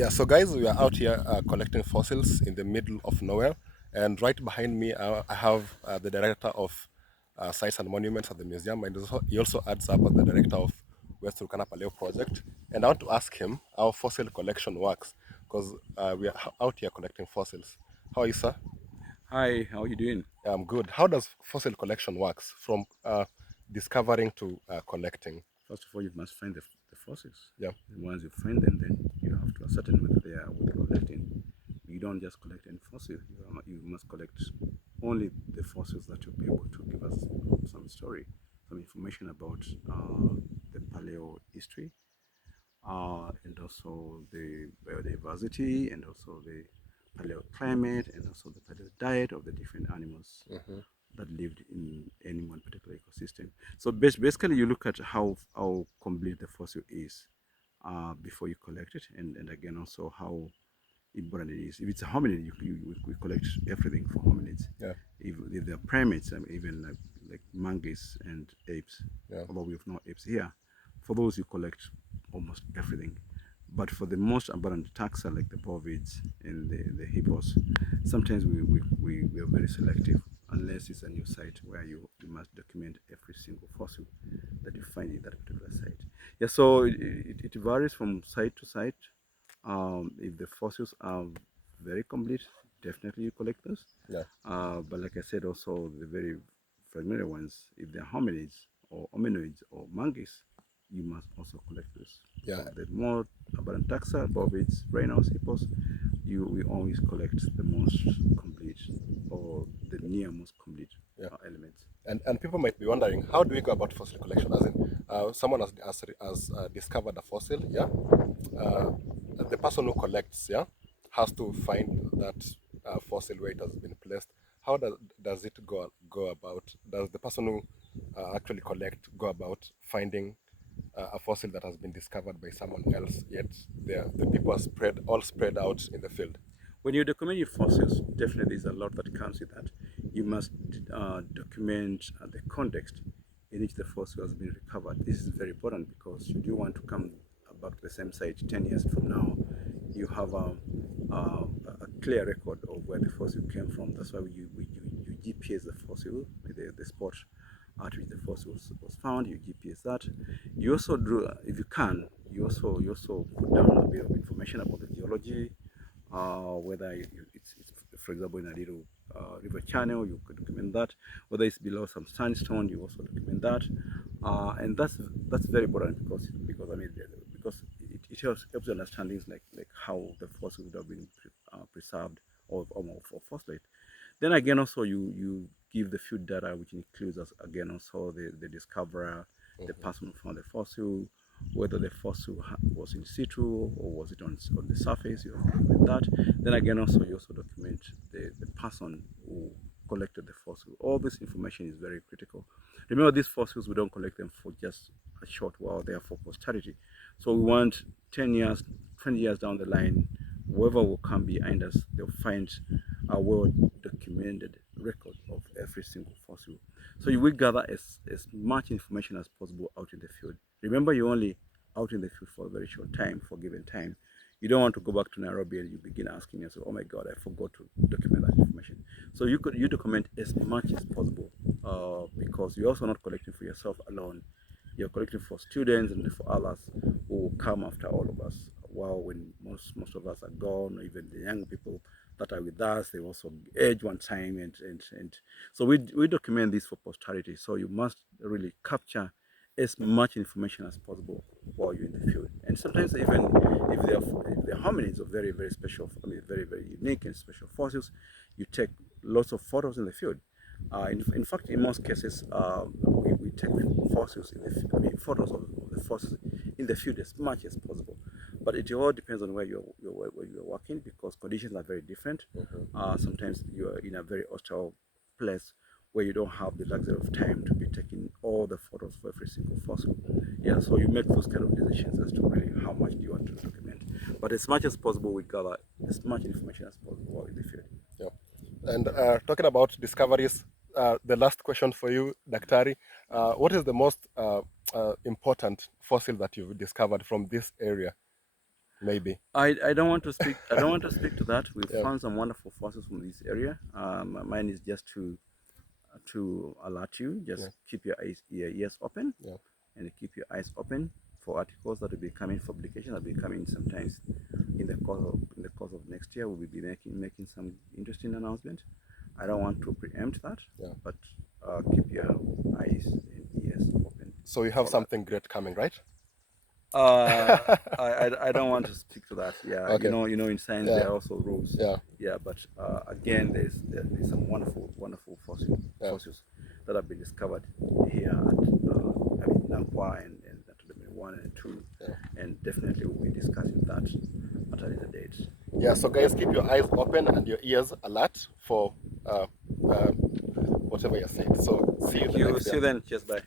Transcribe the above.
Yeah, so guys, we are out here collecting fossils in the middle of nowhere, and right behind me, I have the director of sites and monuments at the museum, and he also adds up as the director of West Turkana Paleo project. And I want to ask him how fossil collection works, because we are out here collecting fossils. How are you, sir? Hi, how are you doing? I'm good. How does fossil collection works from discovering to collecting? First of all, you must find the fossils. Yeah. And once you find them, then you have to ascertain whether they are worth collecting. You don't just collect any fossil. You must collect only the fossils that will be able to give us some story, some information about the paleo history, and also the biodiversity, and also the paleoclimate, and also the paleo diet of the different animals Hmm. that lived in any one particular ecosystem. So basically, you look at how complete the fossil is before you collect it, and again also how important it is. If it's a hominid, we collect everything for hominids. Yeah. If they're primates, even like monkeys and apes, Yeah. although we have no apes here, for those you collect almost everything. But for the most abundant taxa, like the bovids and the hippos, sometimes we are very selective, unless it's a new site where you must document every single fossil that you find in that particular site. Yeah, so it varies from site to site. If the fossils are very complete, definitely you collect those. Yeah. But like I said, also the very fragmented ones, if they're hominids or hominoids or monkeys, you must also collect those. Yeah. So the more abundant taxa, bovids, rhinos, hippos, we always collect the most complete or the near most complete Yeah. elements. And people might be wondering, how do we go about fossil collection? As in, someone has discovered a fossil, yeah. Uh, the person who collects, yeah, has to find that fossil where it has been placed. How does it go about? Does the person who actually collect go about finding a fossil that has been discovered by someone else? Yet the people are spread out in the field. When you document your fossils, definitely there's a lot that comes with that. You must document the context in which the fossil has been recovered. This is very important because should you want to come back to the same site 10 years from now, you have a clear record of where the fossil came from. That's why you GPS the fossil, the spot at which the fossil was found. You GPS that. You also do, if you can, you also put down a bit of information about the geology, whether it's, for example, in a little river channel, you could document that. Whether it's below some sandstone, you also document that. And that's very important because I mean because it helps you understand things like how the fossil would have been preserved or fossilized. Then again, also you give the field data, which includes us again also the discoverer, the Mhm. person who found the fossil, whether the fossil was in situ or was it on the surface. You document that. Then again, also you also document the person who collected the fossil. All this information is very critical. Remember, these fossils we don't collect them for just a short while; they are for posterity. So we want 10 years, 20 years down the line, whoever will come behind us, they'll find a well documented record of every single fossil. So you will gather as much information as possible out in the field. Remember, you're only out in the field for a very short time, for a given time. You don't want to go back to Nairobi and you begin asking yourself, "Oh my God, I forgot to document that information." So you document as much as possible because you're also not collecting for yourself alone. You're collecting for students and for others who will come after all of us. While when most of us are gone, or even the young people that are with us, they also age one time, and so we document this for posterity. So you must really capture as much information as possible while you're in the field. And sometimes even if they're hominids or very special, I mean very unique and special fossils, you take lots of photos in the field. In fact, in most cases, we take fossils in the, I mean, photos of the fossils in the field as much as possible. But it all depends on where you're working because conditions are very different. Mhm. Sometimes you're in a very hostile place where you don't have the luxury of time to be taking all the photos for every single fossil. Yeah, so you make those kind of decisions as to really how much do you want to document. But as much as possible, we gather as much information as possible in the field. Yeah. And talking about discoveries, the last question for you, Daktari, what is the most important fossil that you've discovered from this area? maybe. I don't want to speak. I don't want to speak to that. We've Yeah. found some wonderful fossils from this area. Mine is just to alert you. Just Yeah. keep your ears open, Yeah. and keep your eyes open for articles that will be coming for publication. That will be coming sometimes in the course of next year. We'll be making some interesting announcement. I don't want to preempt that, Yeah. but keep your eyes and ears open So you have for that. something great coming, right? I don't want to speak to that. Yeah, Okay. in science Yeah. there are also rules. Yeah. Yeah, but again, there's some wonderful Yeah. fossils that have been discovered here at Nampwa and Natodeme 1 and 2, Yeah. and definitely we'll be discussing that at a later date. Yeah. So guys, keep your eyes open and your ears alert for whatever you're saying. So see you in Thank the you. next See you year. then. Cheers. Bye.